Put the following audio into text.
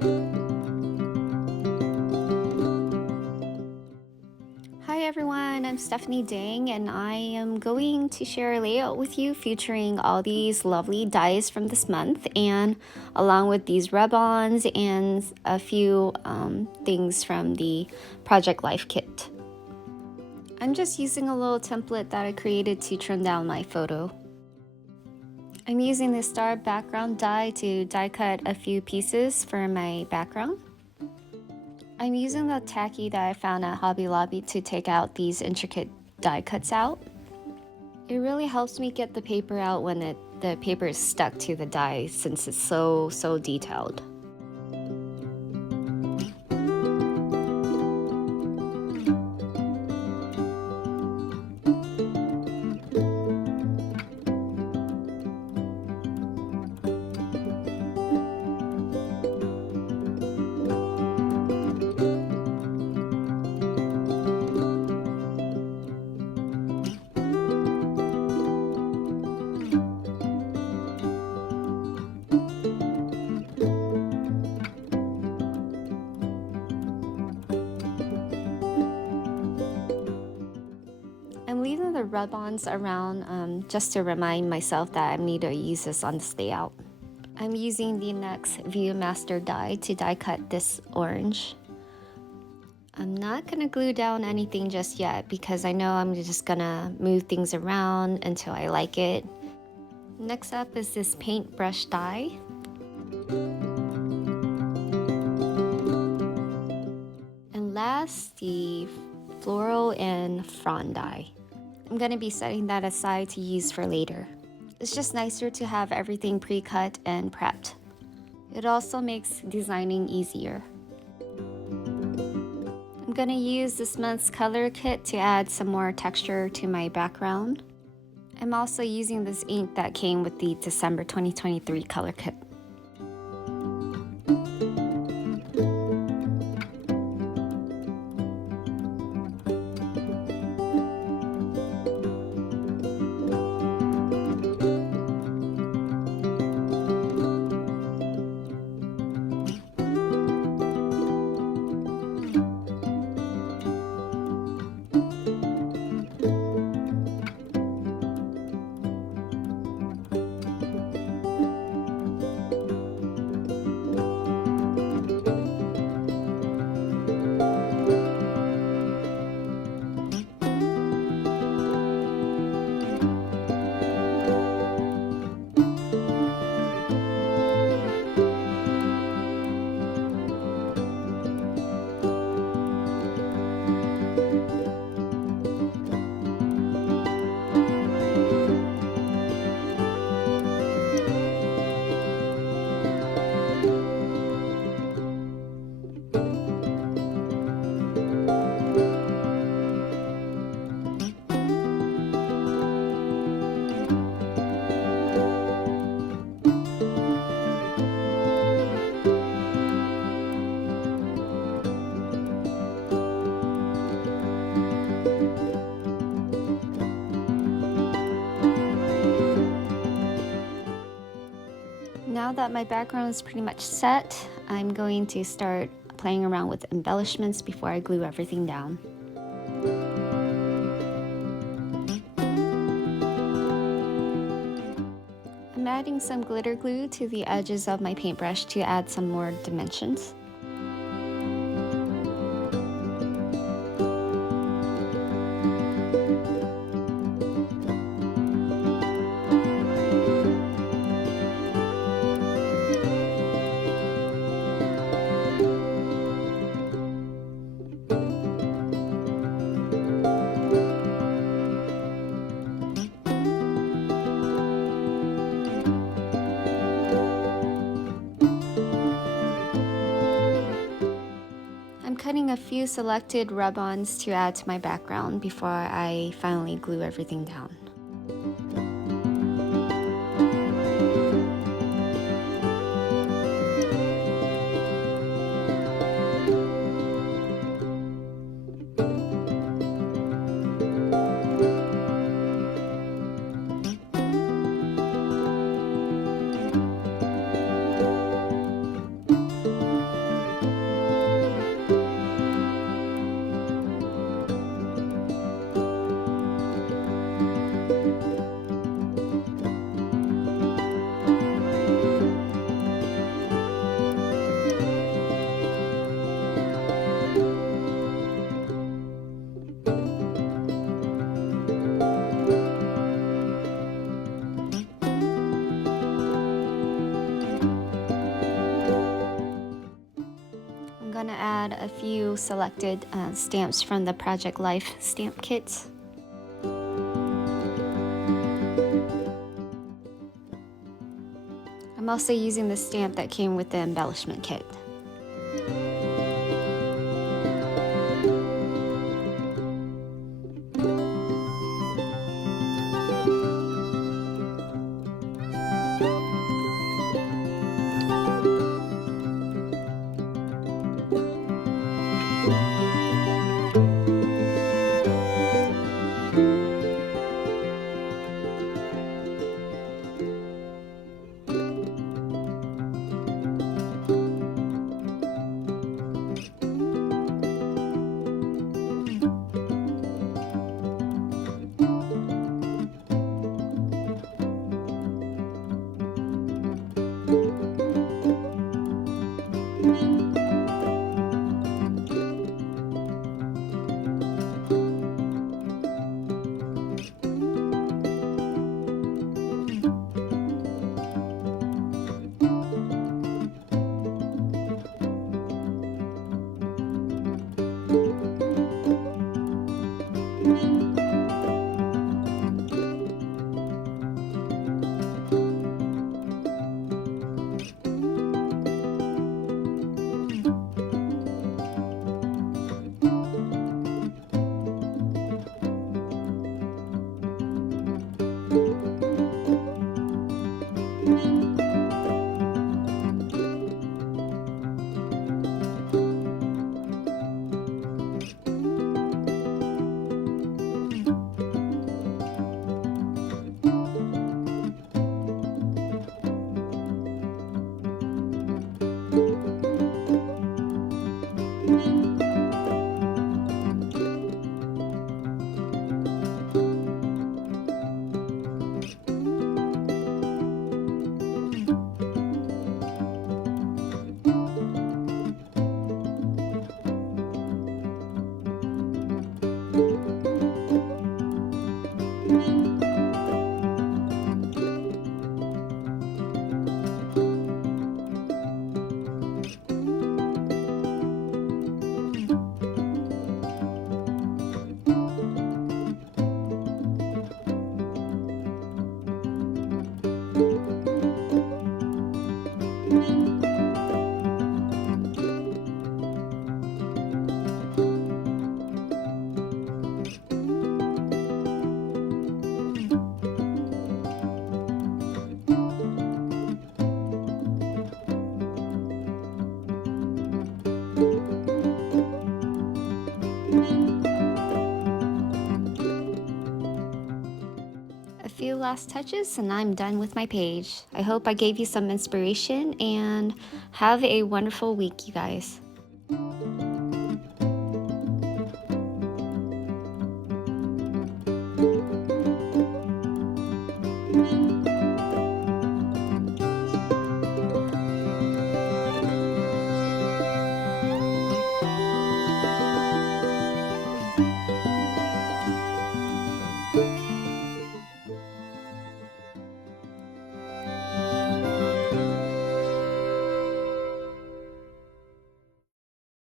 Hi everyone, I'm Stephanie Dang and I am going to share a layout with you featuring all these lovely dies from this month and along with these rub-ons and a few things from the Project Life kit. I'm just using a little template that I created to trim down my photo. I'm using the star background die to die cut a few pieces for my background. I'm using the tacky that I found at Hobby Lobby to take out these intricate die cuts out. It really helps me get the paper out when the paper is stuck to the die since it's so detailed. I'm leaving the rub-ons around just to remind myself that I need to use this on this layout. I'm using the NYX Viewmaster die to die cut this orange. I'm not gonna glue down anything just yet because I know I'm just gonna move things around until I like it. Next up is this paintbrush die. And last, the floral and frond die. I'm going to be setting that aside to use for later. It's just nicer to have everything pre-cut and prepped. It also makes designing easier. I'm going to use this month's color kit to add some more texture to my background. I'm also using this ink that came with the December 2023 color kit. Now that my background is pretty much set, I'm going to start playing around with embellishments before I glue everything down. I'm adding some glitter glue to the edges of my paintbrush to add some more dimensions. Cutting a few selected rub-ons to add to my background before I finally glue everything down. gonna add a few selected stamps from the Project Life stamp kit. I'm also using the stamp that came with the embellishment kit. A few last touches and I'm done with my page. I hope I gave you some inspiration and have a wonderful week, you guys.